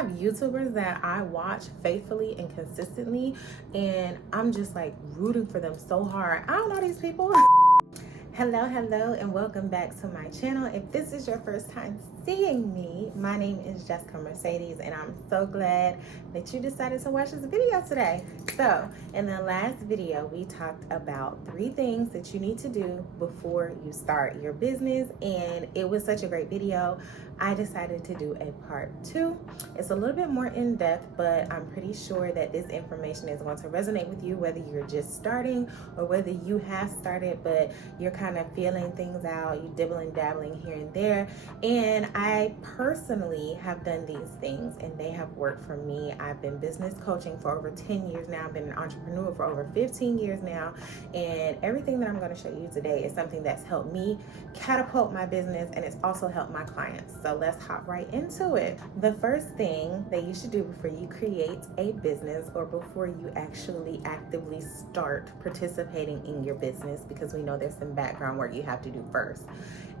have YouTubers that I watch faithfully and consistently, and I'm just like rooting for them so hard. I don't know these people. Hello, and welcome back to my channel. If this is your first time seeing me, my name is Jessica Mercedes, and I'm so glad that you decided to watch this video today. So, in the last video, we talked about 3 things that you need to do before you start your business, and it was such a great video. I decided to do a part 2. It's a little bit more in depth, but I'm pretty sure that this information is going to resonate with you, whether you're just starting or whether you have started, but you're kind of feeling things out, you dibbling dabbling here and there. And I personally have done these things and they have worked for me. I've been business coaching for over 10 years now. I've been an entrepreneur for over 15 years now, and everything that I'm going to show you today is something that's helped me catapult my business, and it's also helped my clients. So let's hop right into it. The first thing that you should do before you create a business, or before you actually actively start participating in your business, because we know there's some background work you have to do first,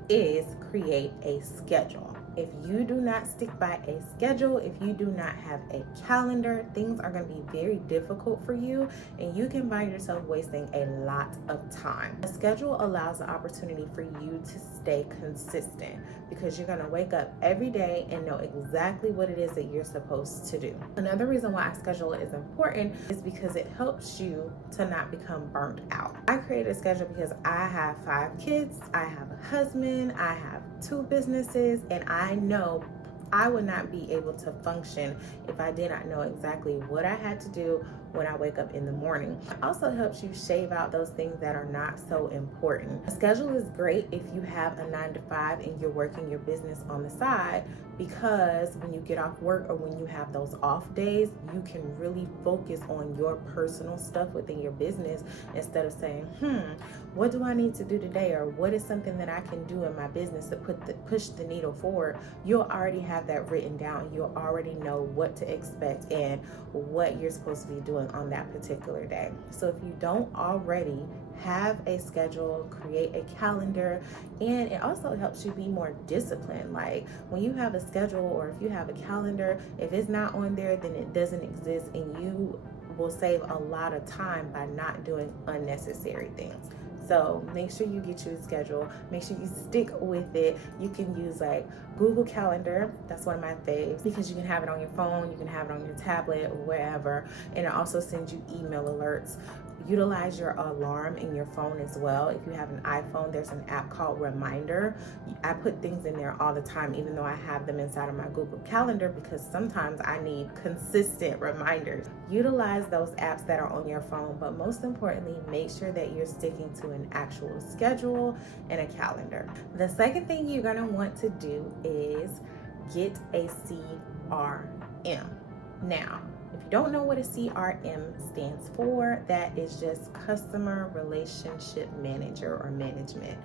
is create a schedule. If you do not stick by a schedule, if you do not have a calendar, things are going to be very difficult for you, and you can find yourself wasting a lot of time. A schedule allows the opportunity for you to stay consistent, because you're going to wake up every day and know exactly what it is that you're supposed to do. Another reason why a schedule is important is because it helps you to not become burnt out. I created a schedule because I have 5 kids, I have a husband, I have 2 businesses, and I know I would not be able to function if I did not know exactly what I had to do when I wake up in the morning. It also helps you shave out those things that are not so important. A schedule is great if you have a 9 to 5 and you're working your business on the side, because when you get off work or when you have those off days, you can really focus on your personal stuff within your business, instead of saying, what do I need to do today, or what is something that I can do in my business to push the needle forward. You'll already have that written down. You'll already know what to expect and what you're supposed to be doing on that particular day. So if you don't already have a schedule, create a calendar, and it also helps you be more disciplined. Like when you have a schedule, or if you have a calendar, if it's not on there, then it doesn't exist, and you will save a lot of time by not doing unnecessary things. So make sure you get you a schedule. Make sure you stick with it. You can use like Google Calendar. That's one of my faves, because you can have it on your phone, you can have it on your tablet or wherever, and it also sends you email alerts. Utilize your alarm in your phone as well. If you have an iPhone, there's an app called Reminder. I put things in there all the time, even though I have them inside of my Google Calendar, because sometimes I need consistent reminders. Utilize those apps that are on your phone, but most importantly, make sure that you're sticking to an actual schedule and a calendar. The second thing you're gonna want to do is get a CRM. Now, if you don't know what a CRM stands for, that is just Customer Relationship Manager or management.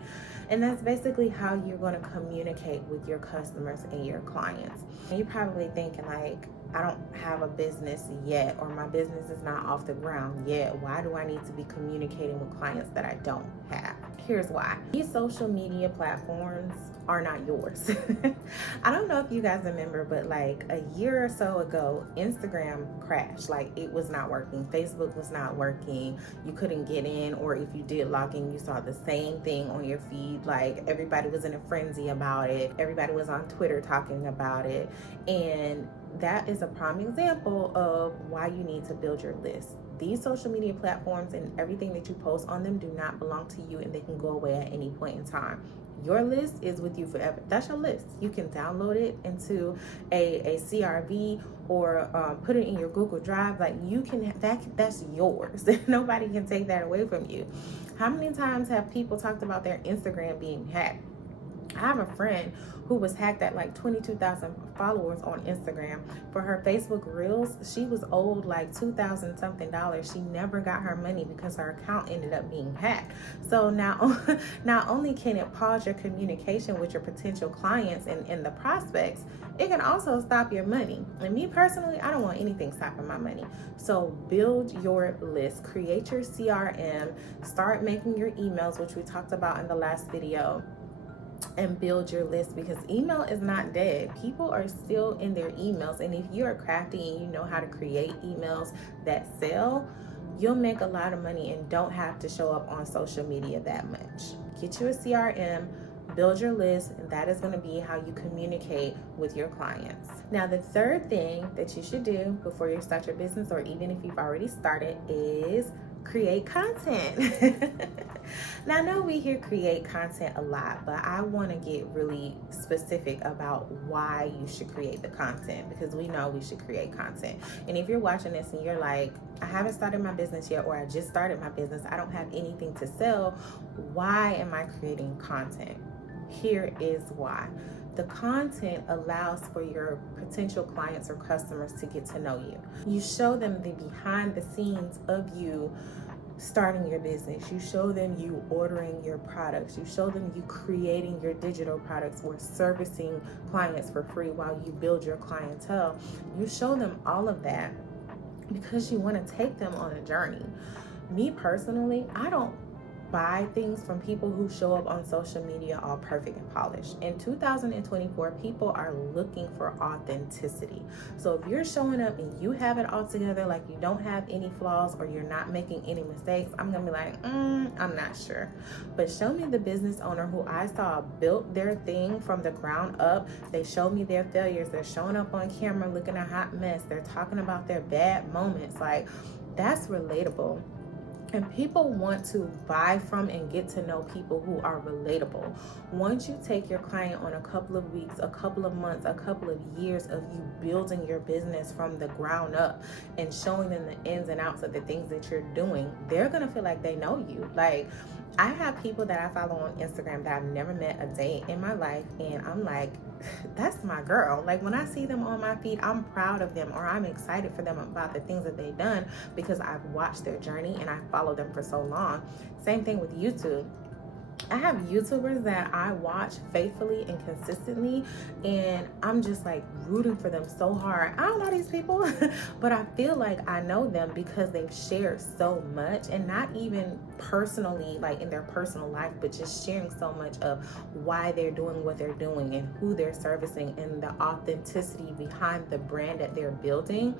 And that's basically how you're going to communicate with your customers and your clients. And you're probably thinking like, I don't have a business yet, or my business is not off the ground yet. Why do I need to be communicating with clients that I don't have? Here's why. These social media platforms are not yours. I don't know if you guys remember, but like a year or so ago, Instagram crashed. Like it was not working. Facebook was not working. You couldn't get in, or if you did log in, you saw the same thing on your feed. Like everybody was in a frenzy about it. Everybody was on Twitter talking about it. And that is a prime example of why you need to build your list. These social media platforms and everything that you post on them do not belong to you, and they can go away at any point in time. Your list is with you forever. That's your list. You can download it into a CRV, or put it in your Google Drive. Like you can, that's yours. Nobody can take that away from you. How many times have people talked about their Instagram being hacked? I have a friend who was hacked at like 22,000 followers on Instagram. For her Facebook Reels, she was owed like $2,000 something. She never got her money because her account ended up being hacked. So now, not only can it pause your communication with your potential clients and the prospects, it can also stop your money. And me personally, I don't want anything stopping my money. So build your list, create your CRM, start making your emails, which we talked about in the last video. and build your list, because email is not dead. People are still in their emails, and if you're crafty and you know how to create emails that sell, you'll make a lot of money and don't have to show up on social media that much. Get you a CRM, build your list, and that is going to be how you communicate with your clients. Now, the third thing that you should do before you start your business, or even if you've already started, is create content. Now, I know we hear create content a lot, but I want to get really specific about why you should create the content, because we know we should create content. And if you're watching this and you're like, I haven't started my business yet, or I just started my business, I don't have anything to sell, why am I creating content? Here is why. The content allows for your potential clients or customers to get to know you. You show them the behind the scenes of you starting your business. You show them you ordering your products. You show them you creating your digital products or servicing clients for free while you build your clientele. You show them all of that because you want to take them on a journey. Me personally, I don't buy things from people who show up on social media all perfect and polished. In 2024, people are looking for authenticity. So if you're showing up and you have it all together, like you don't have any flaws or you're not making any mistakes, I'm gonna be like, I'm not sure. But show me the business owner who I saw built their thing from the ground up. They show me their failures. They're showing up on camera looking a hot mess. They're talking about their bad moments. Like, that's relatable. And people want to buy from and get to know people who are relatable. Once you take your client on a couple of weeks, a couple of months, a couple of years of you building your business from the ground up and showing them the ins and outs of the things that you're doing, they're going to feel like they know you. Like, I have people that I follow on Instagram that I've never met a day in my life, and I'm like, that's my girl. Like, when I see them on my feed, I'm proud of them, or I'm excited for them about the things that they've done because I've watched their journey and I followed them for so long. Same thing with YouTube. I have YouTubers that I watch faithfully and consistently, and I'm just like rooting for them so hard. I don't know these people, but I feel like I know them because they've shared so much, and not even personally, like in their personal life, but just sharing so much of why they're doing what they're doing and who they're servicing and the authenticity behind the brand that they're building.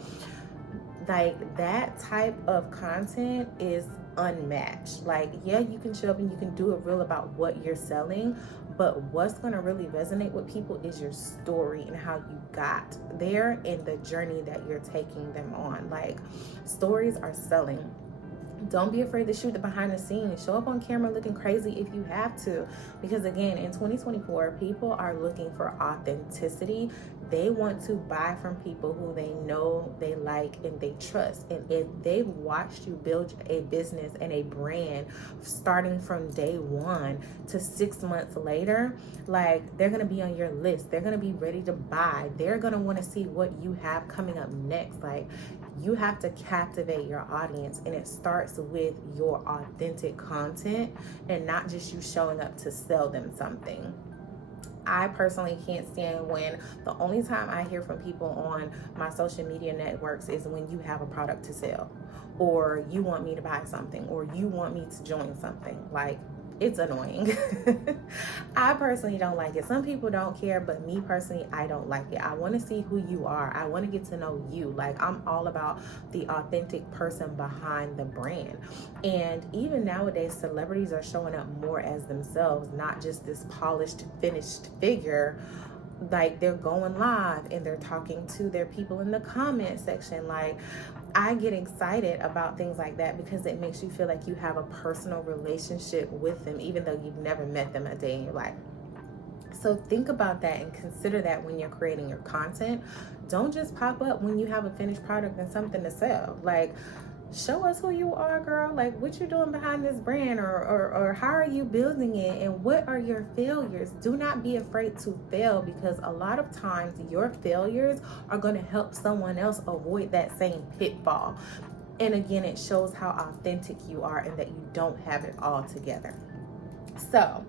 Like, that type of content is unmatched. Like, yeah, you can show up and you can do a reel about what you're selling, but what's going to really resonate with people is your story and how you got there and the journey that you're taking them on. Like, stories are selling. Don't be afraid to shoot the behind the scenes. Show up on camera looking crazy if you have to. Because again, in 2024, people are looking for authenticity. They want to buy from people who they know, they like, and they trust. And if they've watched you build a business and a brand starting from day one to 6 months later, like, they're going to be on your list. They're going to be ready to buy. They're going to want to see what you have coming up next. Like, you have to captivate your audience, and it starts with your authentic content and not just you showing up to sell them something. I personally can't stand when the only time I hear from people on my social media networks is when you have a product to sell, or you want me to buy something, or you want me to join something. Like, it's annoying. I personally don't like it. Some people don't care, but me personally, I don't like it. I want to see who you are. I want to get to know you. Like, I'm all about the authentic person behind the brand. And even nowadays, celebrities are showing up more as themselves, not just this polished, finished figure. Like, they're going live and they're talking to their people in the comment section. Like, I get excited about things like that because it makes you feel like you have a personal relationship with them, even though you've never met them a day in your life. So think about that and consider that when you're creating your content. Don't just pop up when you have a finished product and something to sell. Like, show us who you are, girl. Like, what you're doing behind this brand, or how are you building it, and what are your failures? Do not be afraid to fail, because a lot of times your failures are going to help someone else avoid that same pitfall. And again, it shows how authentic you are and that you don't have it all together. So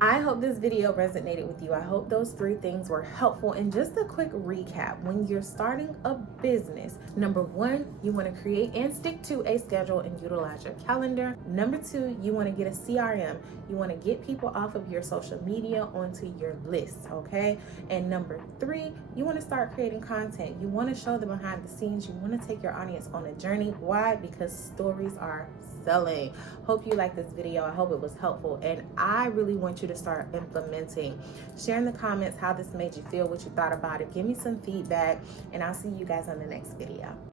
I hope this video resonated with you. I hope those 3 things were helpful. And just a quick recap, when you're starting a business, number 1, you want to create and stick to a schedule and utilize your calendar. Number 2, you want to get a CRM. You want to get people off of your social media onto your list, okay? And number 3, you want to start creating content. You want to show the behind the scenes. You want to take your audience on a journey. Why? Because stories are selling. Hope you like this video. I hope it was helpful, and I really want you to start implementing. Share in the comments how this made you feel, what you thought about it. Give me some feedback, and I'll see you guys on the next video.